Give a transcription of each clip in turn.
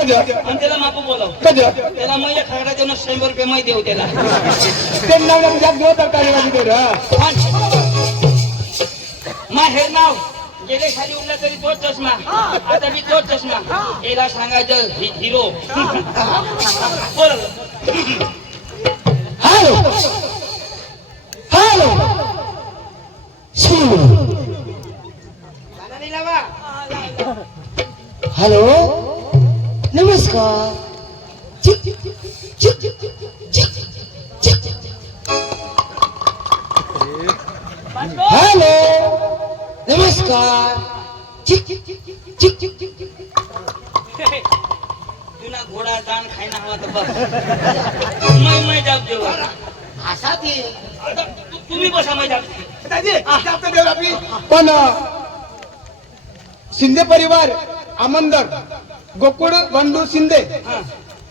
आणि त्याला मापू बोलाव त्याला मग एक खागडा देऊन 100 रुपये मै देऊ त्याला मा हे नाव गेले खाली उडला तरी तोच चष्मा आता मी तोच चष्मा याला सांगायचं हिरो बोल हॅलो हॅलो हॅलो नमस्कार हॅलो नमस्कार तुला घोडा दान खायना हवा तर बस मै जाऊ देऊ असा ते तुम्ही बसा मै जाऊ पण शिंदे परिवार आमंदर गोकुळ बंडू शिंदे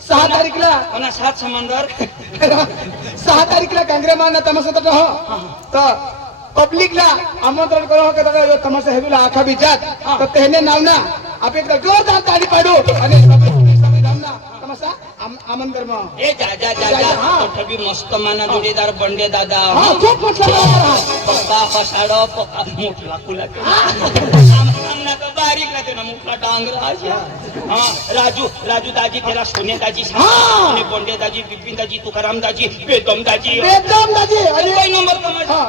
6 तारीखला 7 समंदर 6 तारीखला कांग्रेमान तमाशा तर पब्लिकला आमंत्रण करो का तमाशा हेवीला आखा बिजात तर तेने नावना आप एकदा जोरदार ताली पाडू आणि संविधानना तमाशा आमंत्रण म ए जा जा जा जा ठबी मस्त माना जोडीदार बंडे दादा खूप म्हटलं पप्पा पसाडो पप्पा मोठला कुला आमना तो बारीक लागते ना मोठला डांगरा राजू राजू दाजी त्याला सोने दाजी आणि बंडे दाजी बिपिन दाजी तुकाराम दाजी बेदम दाजी आणि काही नंबर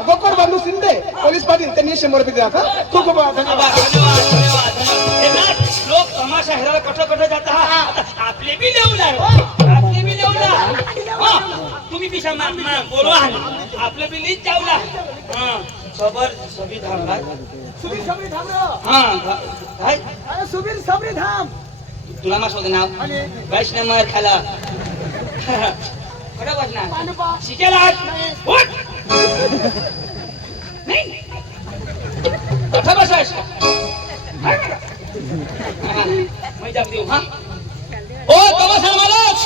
गोकुळ बंडू शिंदे पोलीस पाटील त्यांनी 100 रुपये दिला खूप खूप धन्यवाद लोक तमाशा हेरायला कठं जाता आपले बी देऊला आपले बी देऊला तुम्ही पिशा बोलवा आपलं बी लीच जाऊला सबर सभी धाम सुबीर सबरी धाम सुबीर सबरी धाम तुला मा शोध नाव वैष्णव मर खाला खरं बसणार शिकेला नाही कठं बसायचं मैं जाऊ देऊ हा ओ तमाशा मालक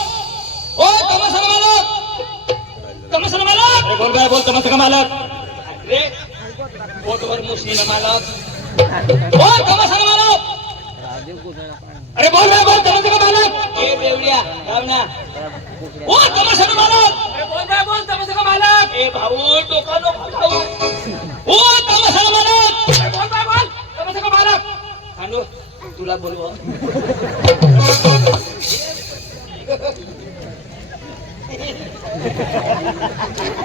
बोल काय बोल तमाशा मालक रे पोटवर मुस्लिम मालक ओ तमाशा मालक अरे बोल तमाशा मालक ए बेवड्या रावणा ओ तमाशा मालक अरे बोल तमाशा मालक ए भाऊ टोका नको खाऊ ओ तमाशा मालक अरे बोल तमाशा मालक सांडू तुला बोलवा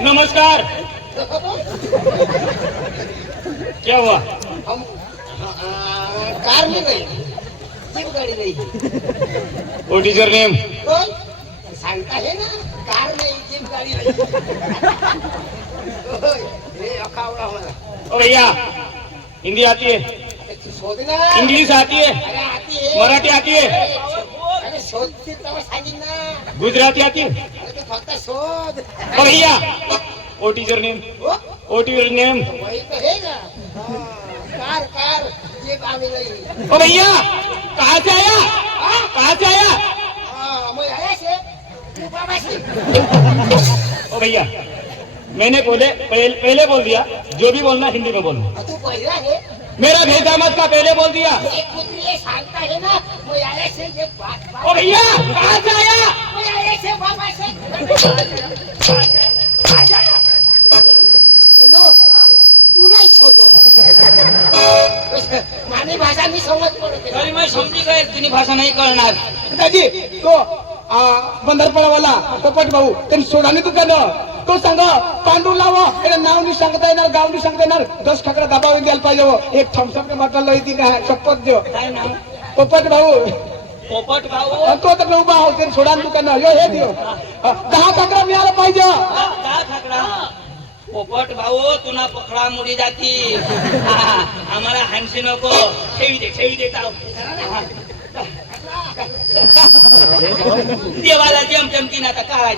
नमस्कार क्या हुआ कार में गई जीप गाड़ी गई व्हाट इज योर नेम सांगता है ना कार नहीं जीप गाड़ी गई ओ भैया हिंदी आती है शोधना इंग्लिश आती है अरे आती है मराठी आती है अरे शोधती तो सांगिन ना गुजराती आती है अरे तू फक्त शोध ओ भैया what is your name what is your name वही तो है ना कार जीप आने लगी ओ भैया कहाँ से आया मैं आया से तू बाबा से ओ भैया मैंने पहले बोल दिया जो भी बोलना हिंदी में बोलना तू पहिला है मेरा भेजामत का पहले बोल दिया एक पुत्री ये सांगता है ना मैं आया से ये बात ओ भैया कहाँ से आया मैं आया से बाबा से तू नहीं छोड़ो मानी भाषा नहीं समझ पड़ते तरी मैं समझी गए तिनी भाषा नहीं करणार दादी तो बंदरपडावाला पोपट भाऊ त्यांनी सोडाने दुकान तो सांग पांडू लावा त्याला नाव नाही सांगता येणार गाव नाही सांगता येणार 10 ठकडा दबावून द्यायला पाहिजे एक थम्सअप बॉटल लई ना शपथ देव काय नाव पोपट भाऊ पोपट भाऊ तो तर उभा आहो त्यांनी सोडाने दुकान यो हे देव 10 ठकडा मिळाला पाहिजे दहा खाकडा पोपट भाऊ तुला पकडा मुडी जाती आम्हाला हानशी नको ठेवी दे देवाला जमती ना काळा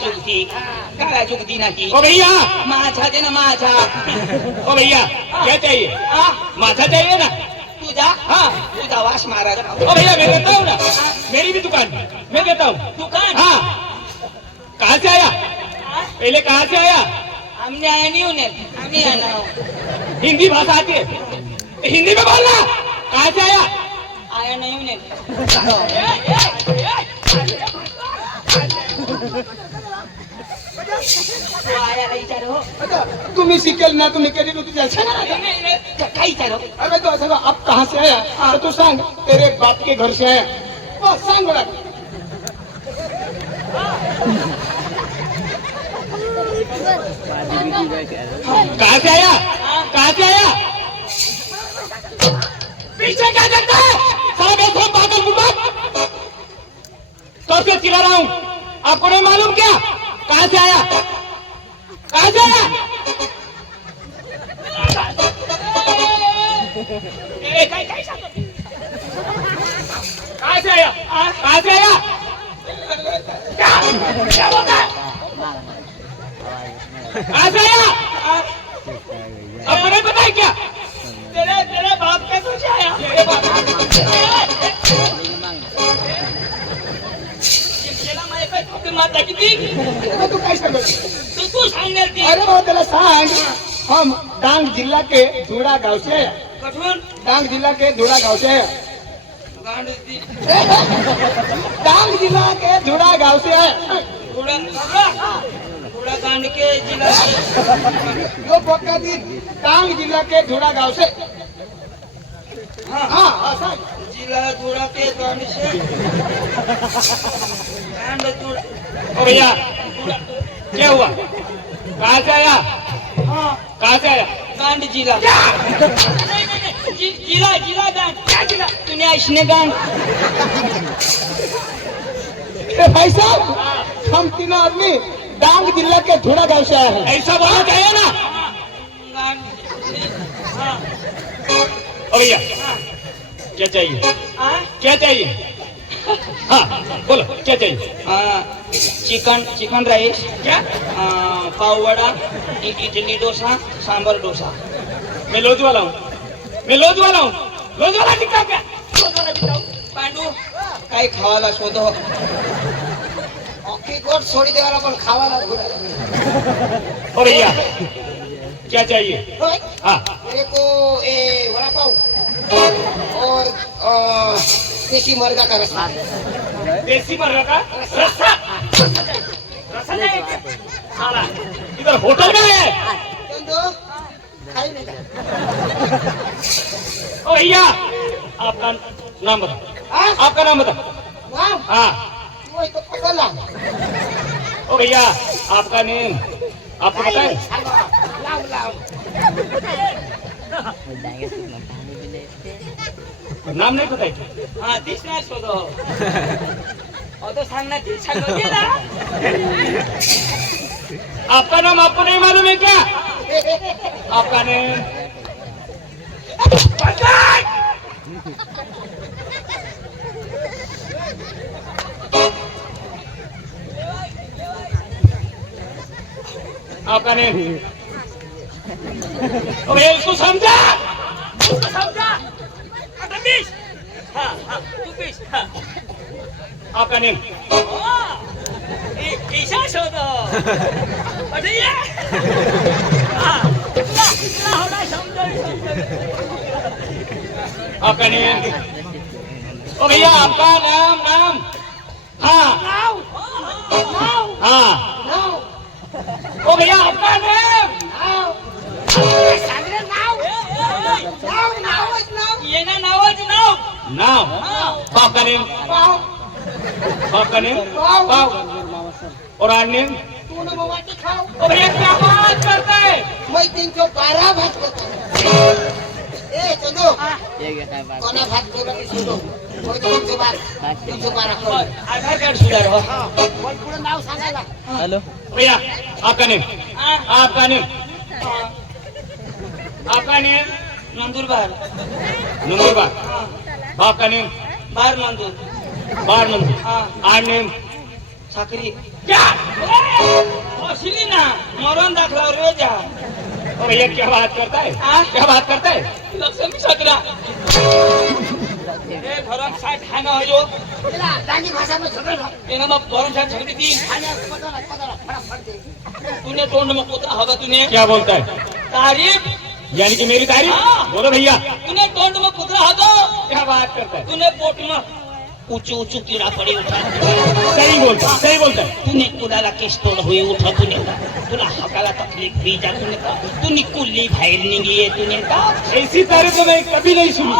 चुकती ना की ओ भैया माझा दे ना माझा ओ भैया क्या चाहिए माझा चाहिए ना तुझा तुझा वास मारा ओ भैया मैं देता हूँ ना मेरी भी दुकान मैं देता हूँ दुकान हाँ कहाँ से आया पहले कहाँ से आया हमने आया नहीं उन्हें हमें आना हिंदी भाषा आती है हिंदी में बोलना कहाँ से आया नहीं उन्हें तू आयाला विचार हो अच्छा, तुम्ही शिकेल ना तुम्ही केली नव्हती जायचं ना काय विचार हो अरे तो ऐसा आप कहाँ से आया तो तू सांग तेरे बाप के घर से आया बस सांग बड़ा कहाँ से आया कहाँ से आया पीछे क्या करता है साला बेशरम पागल बुड़बक कब से चिल्ला रहा हूँ आपको नहीं मालूम क्या कहाँ से आया कहाँ से आया कहाँ से आया कहाँ से आया क्या क्या बोलता है कहाँ से आया आपको नहीं पता है क्या तेरे तेरे बाप के तुझे आया मेरे बाप गेला माय काय तू माता किती तू काय सांग तू सांगणार ती अरे भाऊ त्याला सांग हम डांग जिल्हा के धुड़ा गाव से आया कठून डांग जिल्हा के धुड़ा गाव से आया गांडती डांग जिल्हा के धुड़ा गाव से आया थोड़ा थोड़ा गांड के जिला यो पक्का दी डांग जिल्हा के धुड़ा गाव से हाँ हाँ सांग जिला थोड़ा के गांड से गांड थोड़ा ओ भैया क्या हुआ कहाँ से आया हाँ कहाँ से आया गांड जिला जिला जिला गांड क्या जिला तूने ऐसने गांड भाई साहब हम तीनों आदमी डांग जिला के धुड़ा गांव से आए हैं ऐसा बोलना चाहिए ना ओ भैया क्या चाहिए क्या चाहिए हाँ बोलो क्या चाहिए चिकन चिकन राइस क्या पाव वड़ा इडली डोसा सांबर डोसा मैं लोज वाला हूँ मैं लोज वाला हूँ लोज वाला टिकता क्या लोज वाला टिकता हूँ पांडू काही खावाला शोधो अख्खी गोट सोडी देवाला पण खावाला घुरा ओ भैया क्या चाहिए होय हाँ मेरे को ए वड़ा पाव और देसी मुर्गा का रसा देसी मर्गा का रस्सा रस्सा नहीं क्या? साला इधर होटल में है चंदो खाई नहीं का ओ भैया आपका नाम बताओ हाँ आपका नाम बताओ वाह हाँ वो तो पकड़ा ओ भैया आपका नेम आपको पता है लाव लाव नाम नहीं पता है हाँ दिसना शोधो और तो सांगना सांगोगे ना आपका नाम आपको नहीं मालूम है क्या आपका नेम आपका नेम ओ भैया इसको समझा हाँ, हाँ, तू बीस, हाँ। आपका नेम ईशा शोधो बढ़िया आपका नेम ओ भैया आपका नाम नाम हाँ हाँ ओ भैया आपका नाम ये ना नावच नाव नाव बाप का नेम बाप का नेम बाप और आर नेम तू ना मवाटी खाओ ओ भैया क्या बात करता है मैं 312 भात करता ए चंदो कोना भात करू की सुनो मैं 312 खाऊ आधार कार्ड सुधार हो पण पुढे नाव सांगायला हेलो भैया आपका नेम आपका नेम आपका नेम नंदुरबार नंदुरबार बाप का नेम बार नंदूर आर नेम साखरी क्या असली ना मरण दाखला रे जा और भैया क्या बात करता है क्या बात करता है लक्ष्मी सकरा ए भरम साठ खाना हो जो तिला दांडी भाषा में झगड़ एना मग भरम साठ झगड़ी थी खाना पता फटाफट दे तूने तोंड में पोता होगा तूने क्या बोलता है तारीफ यानी कि मेरी तारीफ बोलो भैया तूने तोंड में पुतला होगा क्या बात करता है तूने पोट में ऊंचू ऊंचू कीड़ा पड़ी उठा सही सही बोलता तूने कुणाला केस तोड होई उठा तूने तुला हकाला तकलीफ भी जा तूने कुल्ली बाहेर निघिये तूने ऐसी तारीफ तो मैं कभी नहीं सुनी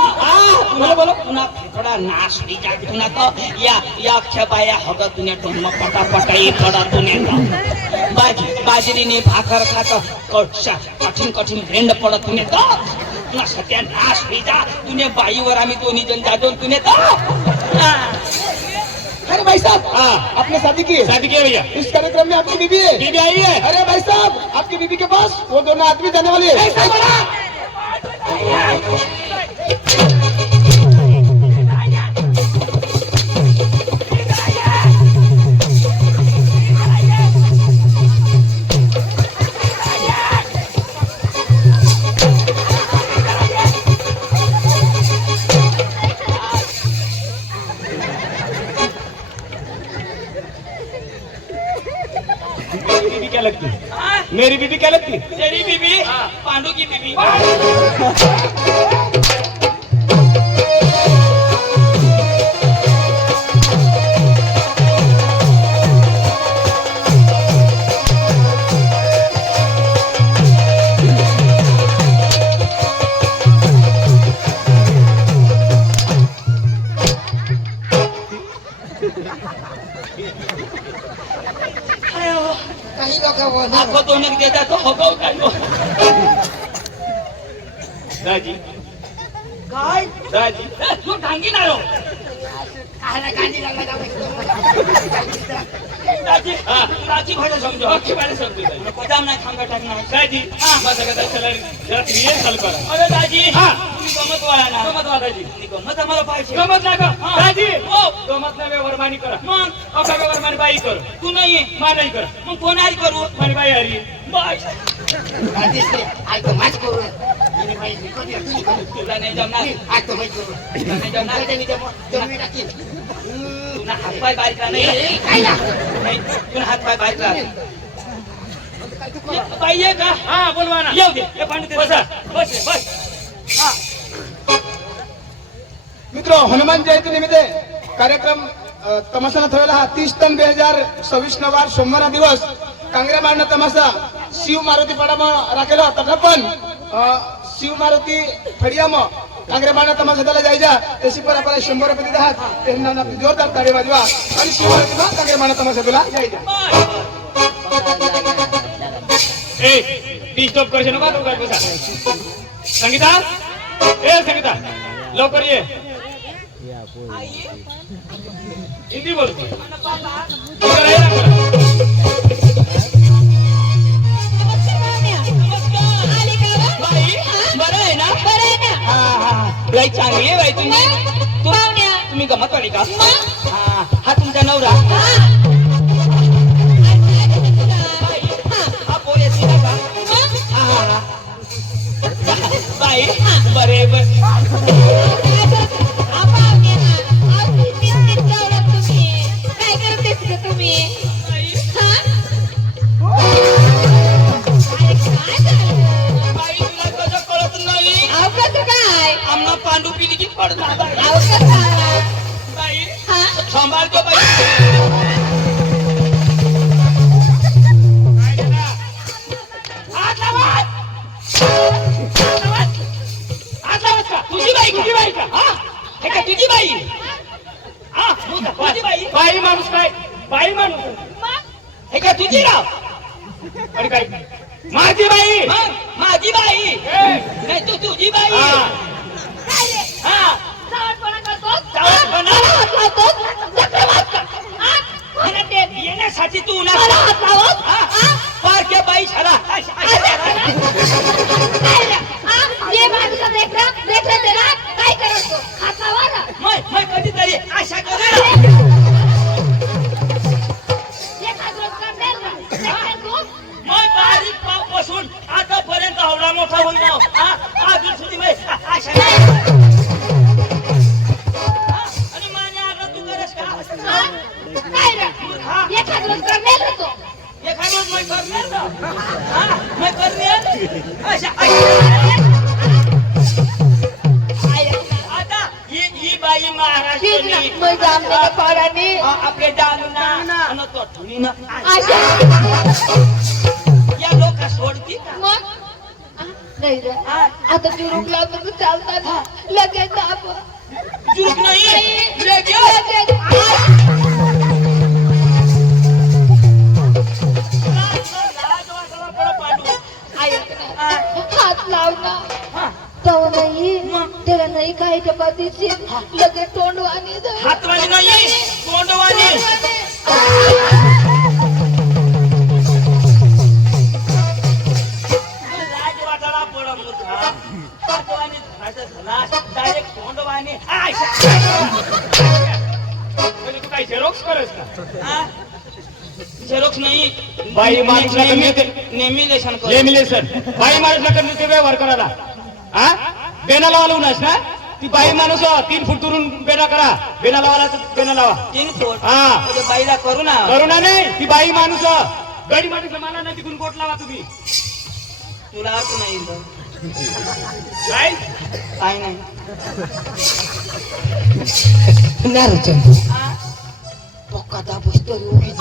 बोलो बोलो पुन्हा फेफडा नाश भी जा तुना तो या अख्ख्या बाया हग तूने टोन पटा पटाई पडा तूने बाजरीने भाकर खात कठीण कठीण भेंड पडत तूने तो तुला सत्या नाश भी जा तूने बाईवर आम्ही दोन्ही जण जातो तूने तो अरे भाई साहब आपने शादी की भैया इस कार्यक्रम में आपकी बीबी है बीबी आई है अरे भाई साहब आपकी बीबी के पास वो दोनों आदमी जाने वाले हैं क्या लगती मेरी बीबी क्या लगती तेरी बीबी पांडू की बीबी काही लोक आपको दोनों देता तो होगा दाजी काय दाजी तू ढांगी ना रो दाजी दाजी भाषा समजो अख्खी भाषा समजो कोदाम नाही खांबा टाकणार दाजी माझा कदा चला रात्री चालू करा अरे दाजी तुम्ही गमत वाला ना गमत वाला दाजी गमत आम्हाला पाहिजे गमत लागा दाजी हो गमत ना व्यवहारमानी करा मग अका व्यवहारमानी बाई कर तू नाही मा नाही कर मग कोण आई करू माझी बाई हरी बाई तुला नाही जमणार नाही जमणार तुला हातपाय बारीकला नाही तुला हातपाय बारीकला पाहिजे का हा बोलवा ना येऊ दे हे पांडू बसा बस बस मित्रों हनुमान जयंती निमित्ते कार्यक्रम तमाशाना थवेला हा 30/3/2026 નો વાર સોમવારના દિવસ કાંગરેમાળનો તમાશા શિવ મારુતિ પાડામાં રાખેલો હતા પણ શિવ મારુતિ ફળિયામાં કાંગરેમાળના તમાશા દલા જાય જા એસી પર આપણે 100 રૂપિયા દીધા હાથ તેના નામ જોરદાર તાળી વાજવા અને શિવ મારુતિમાં કાંગરેમાળના તમાશા દલા જાય જા ए डिस्टर्ब करशे नका तू काय बसा संगीता ए संगीता लवकर ये हिंदी बोलते इधर ये ना बरं आहे ना लई चांगली आहे बाई तुम्ही गमत वाली का हा तुमचा नवरा हा पोलीस का बाई बरे आम्हाला पांडू पिली की पडणार बाई सांभाळतो बाई तुझी बाई का हा हे का तुझी बाई हा तुझी बाई बाई माणूस काय बाई माणूस हे का तुझी राव अरे काय माझी बाई माझी बाई नाही तू तुझी बाई येण्यासाठी तू पारख्या बाई झाला कधीतरी आशा कर बारीक पासून आतापर्यंत आवडा मोठा होईल अजून सुधी आशा आणि माझ्या आग्रह तू करस का एखाद रोज मैं करणार अशा आता ही बाई महाराष्ट्र मग जामनेला पाडाने आपले डालूना आणि तो ठुनीना आशा या लोक सोडती का मग नाही रे आता जुरुकला तर चालतात लगेच आपण जुरूक नाही लगेच हात लाव ना तो नाही त्याला नाही काय चपातीची लगेच तोंडवाणी हातवाणी नाही तोंडवाणी राजवाटाला पडा मुर्खा हातवाणी धरायचं झाला डायरेक्ट तोंडवाणी म्हणजे तू काय झेरॉक्स करस का झेरॉक्स नाही बाई माणूसला कमी येते. नेहमी लेशन कर लेमिनेशन बाई माणूसला कमी ते व्यवहार करायला हा बेना लावायला उन्हास ना ती बाई माणूस 3 फूट दुरून बेना करा बेना लावायला तर बेना लावा 3 फूट हा. म्हणजे बाईला करू ना करुणा नाही ती बाई माणूस गडी माणूस मला नाही तिकून कोट लावा तुम्ही तुला अर्थ नाही इथं. काय काय नाही आ? पोकाता पुस्तरी उगीच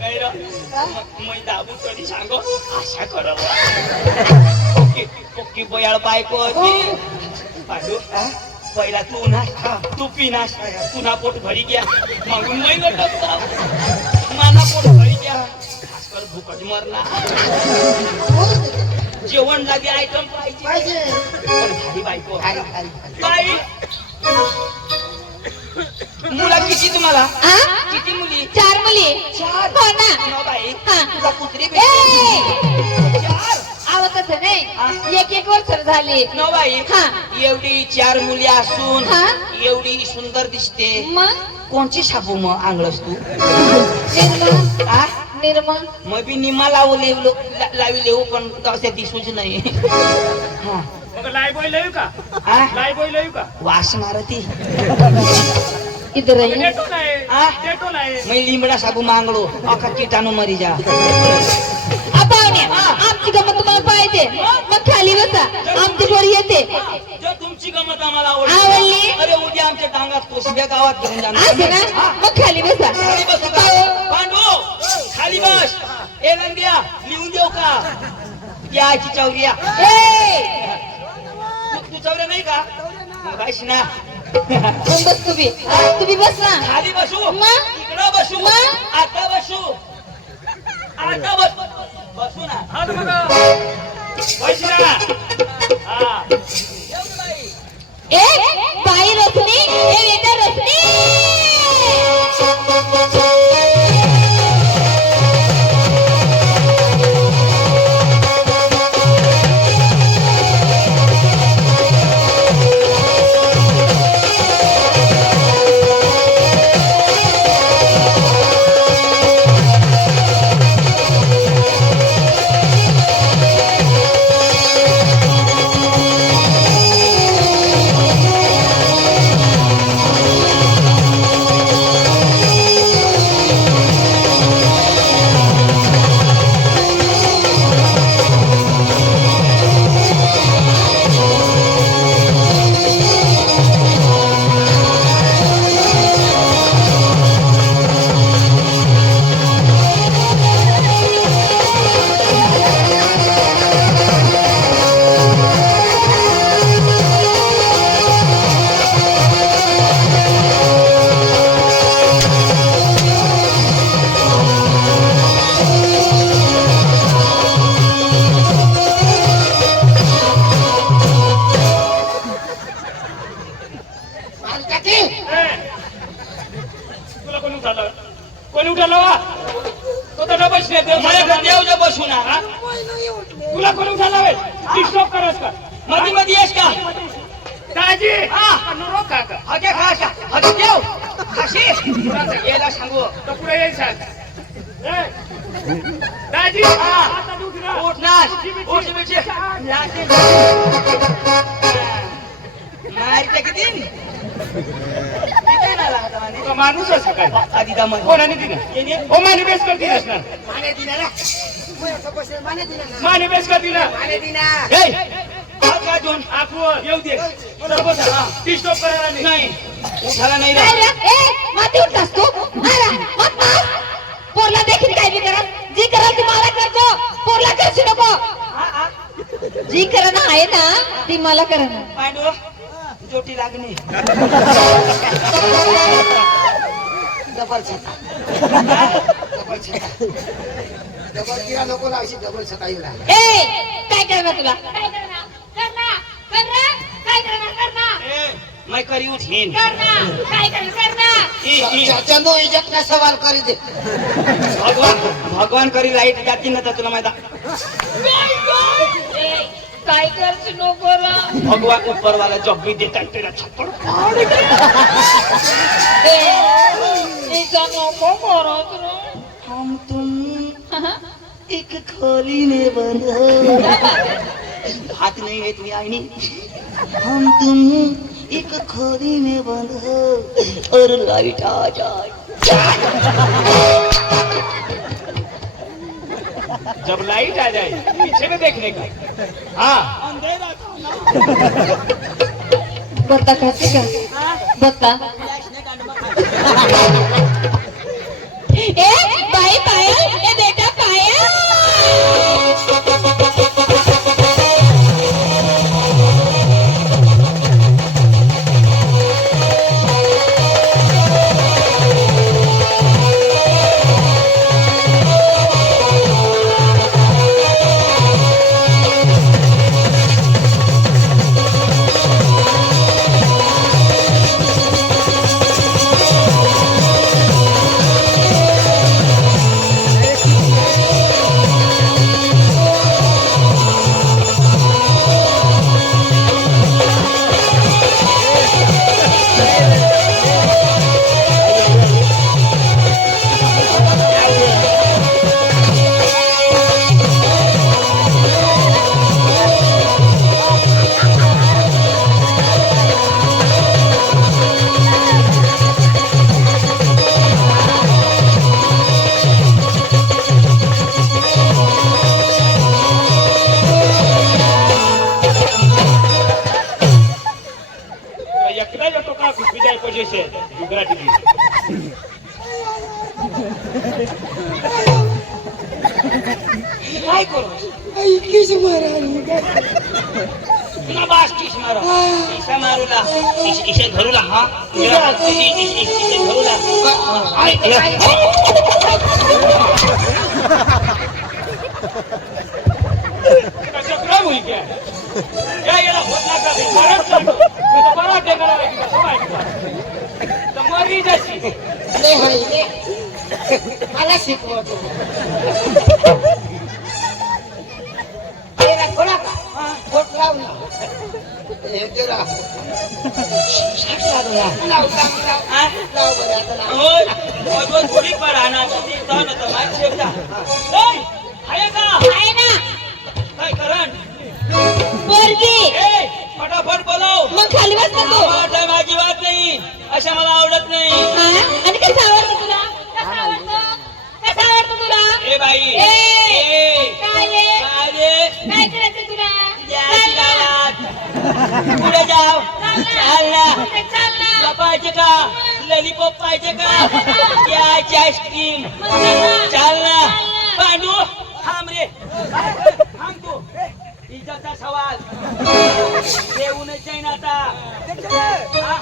नाही रे. मी दाबू कधी सांगो आशा कर पक्की बोयाळ बायको होती पाडू पहिला तू नाश तू पिनाश पुन्हा पोट भरी घ्या मागून महिला टाकता माना पोट भरी घ्या खासकर भूकट मरला जेवण लागे आयटम पाहिजे पण भारी बायको बाई मुला किती तुम्हाला किती मुली 4 मुली 4 हो ना न बाई हा. तुला कुत्री ए! भेटली 4 आव तसं नाही एक वर्ष झाली न बाई हा. एवढी 4 मुली असून हा. एवढी सुंदर दिसते मग कोणची शाबू मग आंगळस तू निर्मळ आ निर्मळ मग बी निम्मा लावी लेऊ पण तसे दिसूच नाही हा मग लाई बॉय लयू का आ? लाई बॉय लयू का वास मारती इधर डेटोल आहे आ? डेटोल आहे मी लिंबडा साबू मागलो अख्खा किटाणू मरी जा पाहुणे आमची गमत तुम्हाला पाहिजे मग खाली बसा आमची जोडी येते जर तुमची गमत आम्हाला आवडली? अरे उद्या आमच्या डांगात कोसब्या गावात घेऊन असे ना जाणार मग खाली बसा खाली बसू का पांडू खाली बस ए नंद्या लिहून देऊ का याची चौर्या तू चौर्या नाही का बाईश ना मग बस तुम्ही बस ना खाली बसू मग? इकडं बसू मग? आता बसू आता बसू ना हा तर मग पैसे ना हा येऊ ना बाई. ए बाई रोखणी ए वेटा रोखणी तुला कोणी उठालं कोणी उठालं वा तो तर बसले माझ्या देवच्या बसू ना हा? तुला कोणी उठालं डिस्टर्ब करस का मध्ये मध्ये येस का दाजी हा. नको काका हगे खास हगे देव खाशी याला सांगू तर पुढे येईल सांग दाजी हा. आता तू उठला. उठ नाच उठ बिचे नाच मारते किती किती ना लागता माने तो माणूस असं काय आधी दम कोणाने दिलं ओ माने बेस करती असणार माने दिना ना माने दिना ना माने बेस करती ना माने दिना ए का दोन आखवत येऊ दे सरपंच ती स्टॉप करायला नाही नाही उठाला नाही काय रे. रे? ए, माती उठतास तू? मारा, मत मार. पोरला देखील काय बी करा. जी करा ती मला करतो. पोरला करशी नको. जी करा आहे ना ती मला करा ना. पांडू जोटी लागणे डबल छता. डबल छता. डबल किरा नको लावशी डबल छता येऊ लागला. ए, काय करणार तुला? काय करणार? करणार. करणार. काय करणार? करणार. मैं करी उठीन करणार. काय करणार? चंदू इज्जत का सवाल करी दे. भगवान करी लाईट जाती ना तर तुला माहिती काय करशील नको रा. भगवान ऊपर वाला जब भी देता है तेरा थप्पड़ नको करत रे. हम तुम एक खोली में बंद हो हाथ नहीं है तुम्हें आईनी हम तुम एक खोली में बंद हो और लाइट आ जाए जब लाइट आ जाए पीछे में देखने का हाँ बता कैसे का बता. ए बाई पायल, ए बेटा पायल. एकदा येतो का विजय पजेसे गुजराती काय करू तुला बास किस मारो इसा मारूला इसे धरूला हा इसे धरूला चक्रा होईल क्या याला होत नाही परत सांगतो मी तर परत ते करायला की कसं माहिती तर मरी जाशी ले होय ले. मला शिकवतो. तेरा थोडा का फोट लाव ना. हे तेरा लाव लाव लाव बरं आता लाव. ओय थोडी पर आना तुझी जाऊ ना तर माहिती एकदा ओय आहे का आहे ना काय करण पोरगी. ए फटाफट बोलव मग खाली बस ना तू. आवडत माझी बात नाही अशा मला आवडत नाही हा? आणि कसं आवडतं तुला? कसं आवडतं? कसं आवडतं तुला? ए बाई ए, काय रे? काय रे काय करायचं तुला? जायची गावात पुढे जाव चाल ना चाल ना. पाहिजे का लॉलीपॉप पाहिजे का याची आईस्क्रीम चाल ना पांडू थांब रे थांब तू इज्जतचा सवाल येऊनच जाईन आता हा?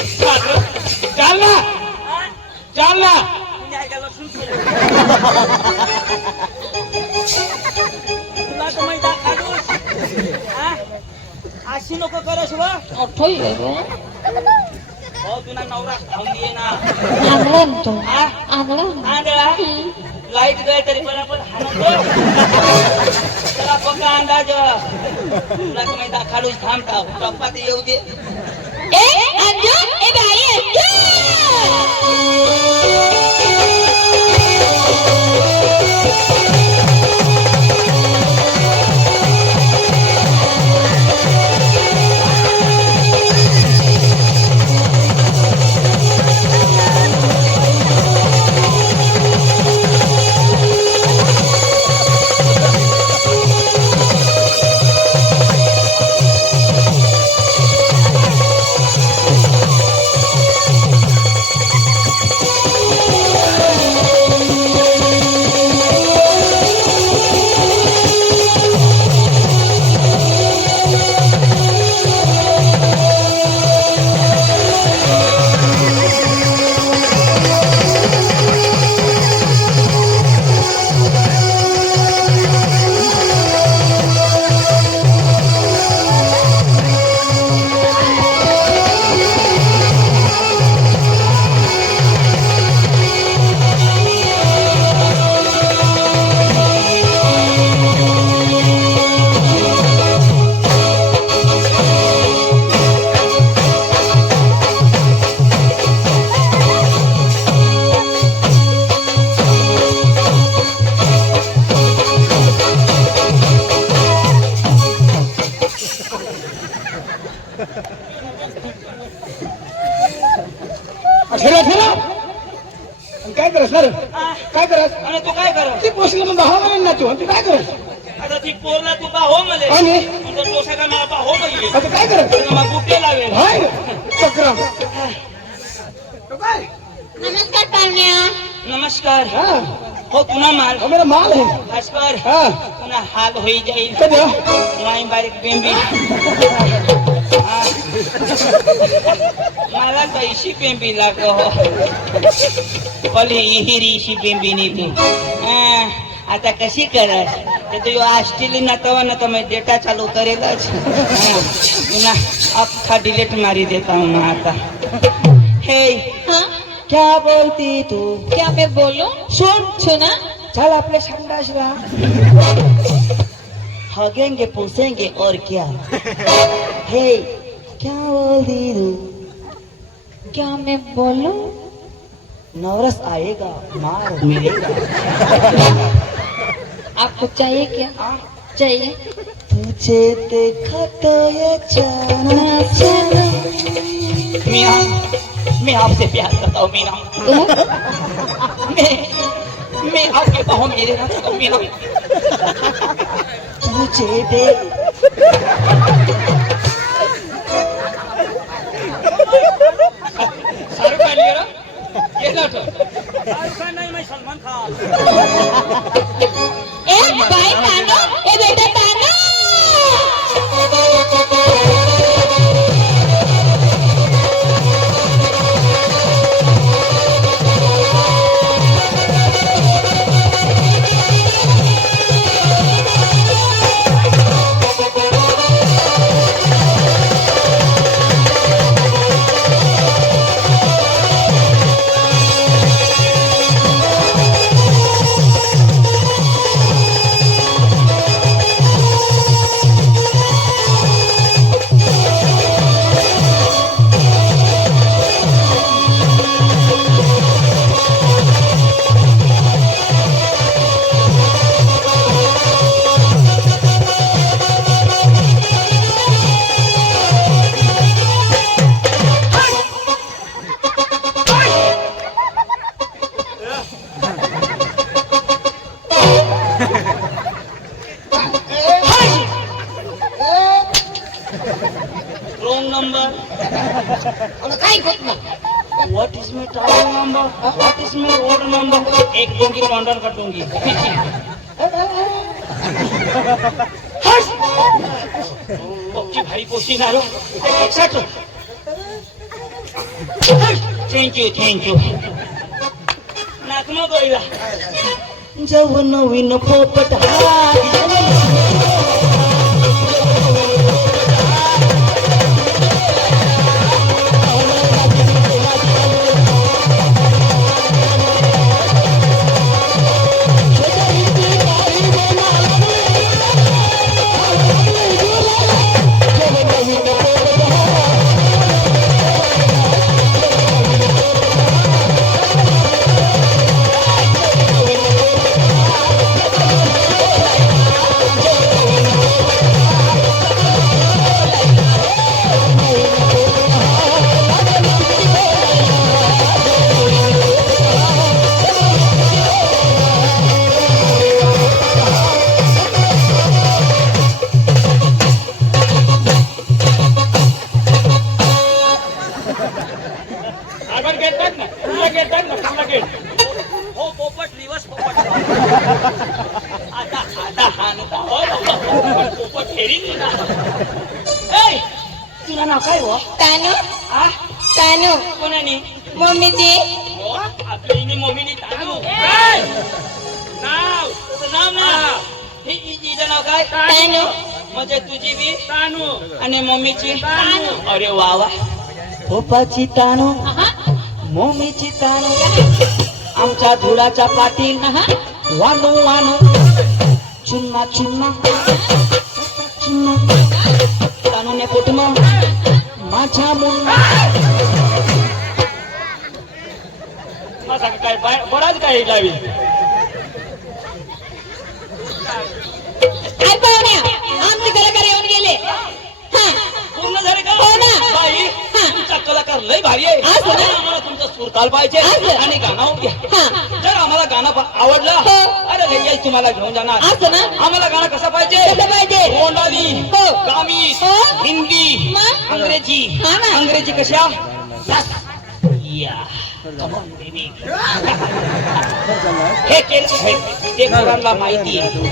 चाल ना चाल ना तुम्ही ऐकायला सुरू तुला तर माहिती आहे अशी नको करस व हो तुला नवरा खाऊन दे ना हा? आंधळा लाईट गए तरी बरोबर त्याला पक्का अंदाज तुला तर माहिती खाडूच थांबता पप्पा ते येऊ दे ए अंजू, ए बाई अंजू. असणार काय करस आणि तू काय कर ती पोषला मग भावा म्हणून नाचू ती काय करस आता ती पोरला तू पाहो मले आणि तुझं डोसा का मला पाहो पाहिजे आता काय करस मग बुके लावेल हाय चक्रा तो काय नमस्कार पाहुण्या. नमस्कार हा हो पुन्हा माल वो मेरा माल है भास्कर हाँ पुन्हा हाल होई जाईल कधी हो? माई बारीक बेंबी मला कैशी बेंबी लाग हो पली हिरीशी बेंबी नी तू आता कशी करस ते तू ऑस्ट्रेलिया नातवा ना तो मैं डेटा चालू करेगाच पुन्हा अख्खा डिलीट मारी देता हूँ मैं आता हे हाँ क्या बोलती तू क्या मैं बोलूं? सुन सुना? चल अपने संडास ला हगेंगे पूछेंगे और क्या हे क्या बोलती तू क्या मैं बोलूं? नवरस आएगा मार मिलेगा आपको चाहिए क्या? चाहिए तुझे देखा तो ये जाना मैं आपसे प्यार करता हूँ मीना मैं आपके बाहों में रहना चाहता हूँ मीना तुझे देख शाहरुख खान लिया ये ना शाहरुख खान नहीं मैं सलमान खान ए भाई तानो, ए बेटा तानो. Wrong number. काय होत नाही. What is my tower number? What is my road number? एक दूंगी काउंटर कटूंगी. पक्षी भारी पोषी झालो. Thank you. नाकनो गोईला. जव नवीन पोपट हो पोपट रिवर्स पोपट आता हानता हो पोपट फेरी तुला नाव काय हो तानो, आ तानो. कोणाने मम्मीची. हो आपली मम्मीने तानू नाव नाव ना हिचं नाव काय तानो. म्हणजे तुझी बी तानू आणि मम्मीची तानू अरे वा वा पप्पाची तानू मम्मीची तानू आमच्या धुळाच्या पाटील वानू वानू चुन्ना चुन्ना चुन्ना तानूने कुटुंब माझ्या मुन्ना माझा काय बराच काय लावी काय पाहुण्या, आमचे कलाकार येऊन गेले. हा पूर्ण झाले का हो ना. बाई तुमचा कलाकार लय भारी आहे असं ना? आम्हाला तुमचा सुरता चाल पाहिजे असं. आणि गाणं होऊ द्या. हा. जर आम्हाला गाणं आवडलं हो. अरे लगेच तुम्हाला घेऊन जाणार. असं ना? आम्हाला गाणं कसं पाहिजे? कसं पाहिजे? गोंडाली, हो. कामीज, हो. हिंदी, मग? अंग्रेजी. हा ना. अंग्रेजी कशा? या Come on, baby. हे केलं हे ते पोरांना माहिती आहे.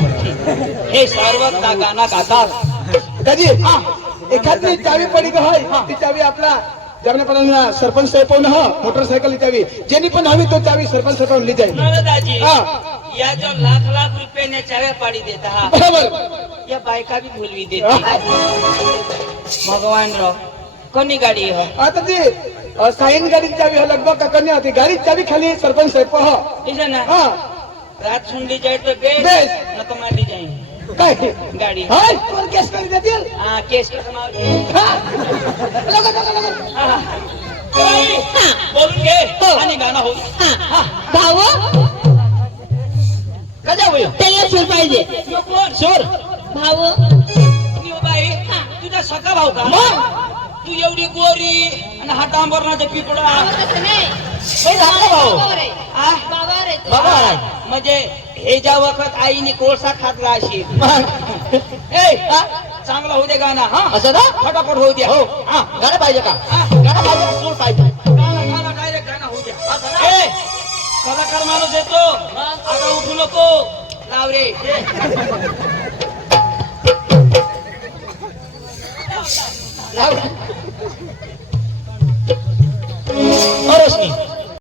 हे सर्व गाणं गातात. दादी एखादी चावी पडी का होय ती चावी आपला जमण्यापर्यंत सरपंच साहेब ह मोटरसायकल चावी ज्यांनी पण हवी तो चावी सरपंच साहेब लिही जाईल दादाजी हा. या जो लाख लाख रुपये चाव्या पाडी देता बरोबर या बायका भी भूलवी देते. भगवान राव कोणी गाडी है आता ती साईन गाडीची चावी हा लगभग कन्या होती गाडीची चावी खाली सरपंच साहेब ह ठीक है ना. हा रात सुनली जाए तो बेस बेस. न तो मारी जाए काय गाडी. हाय कोण केस करी देतील हा केस का समावली. हा. लगा, लगा, लगा. हा. बाई, बोलून घे आणि गाणं होईल. हा. भाऊ कजा होईल त्याला सूर पाहिजे. यो कोण सोर भाऊ यो बाई तुझा सखा भाऊ का तू एवढी गोरी आणि हा डांबरनाचा पिपडा हे धाकटा भाऊ आ? बाबा म्हणजे हे ज्या वखत आईने कोळसा खातला अशी ए चांगला होऊ दे गाणं हा असं ना फटाफट होऊ द्या हो हा गाणं पाहिजे का हा. गाणं पाहिजे सूर पाहिजे गाणं गाणं डायरेक्ट गाणं होऊ द्या. ए कलाकार माणूस येतो आता उठू नको लाव रे. रोशनी